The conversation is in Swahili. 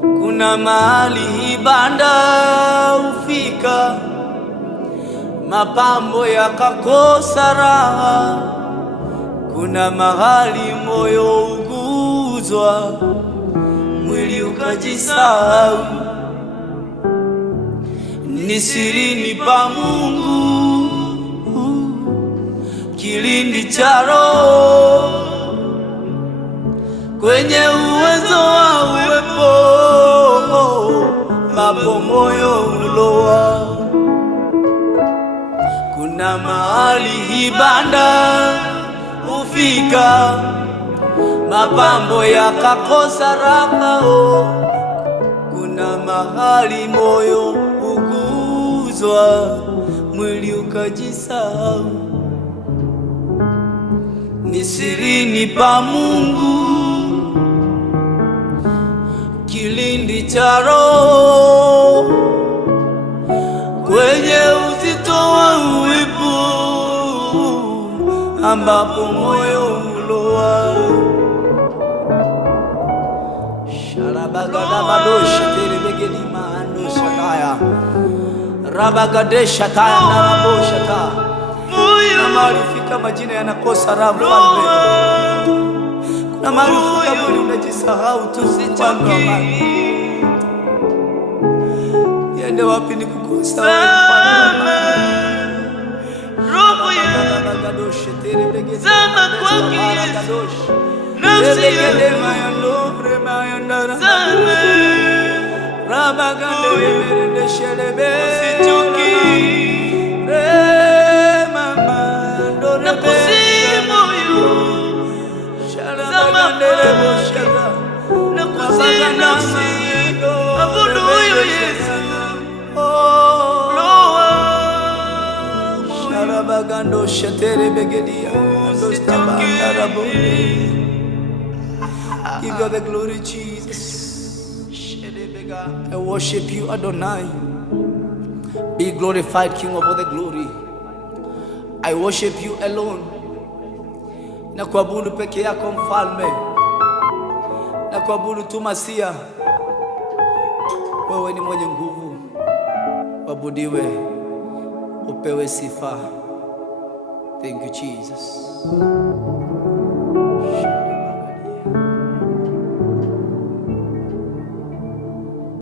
Kuna mahali ibada ufika, mapambo yakakosa raha. Kuna mahali moyo uguzwa, mwili ukajisahau. Ni sirini pa Mungu, kilindi cha roho, kwenye uwezo wa uwepo, mapo moyo ulowa. Kuna mahali ibada ufika, mapambo yakakosa raha. Kuna mahali moyo uguzwa, mwili ukajisahau. Ni sirini pa Mungu, kilindi cha roho, kwenye uzito wa uwepo, ambapo moyo ulowa. Sharabagadabadosha terebegelima andoshataya rabagadeshataya naraboshata. Kuna mahali ufika majina yanakosa raha mfalme. Kuna mahali ufika mwili unajisahau tu. Yende wapi ni kukosa roho ya zama kwake Yesu, nafsi Bagando shatere begedia give you the glory, Jesus. I worship you, Adonai. Be glorified, King of all the glory. I worship you alone. Na kuabudu peke yako mfalme, na kuabudu tu Masia. Wewe ni mwenye nguvu, wabudiwe, upewe sifa. Thank you, Jesus.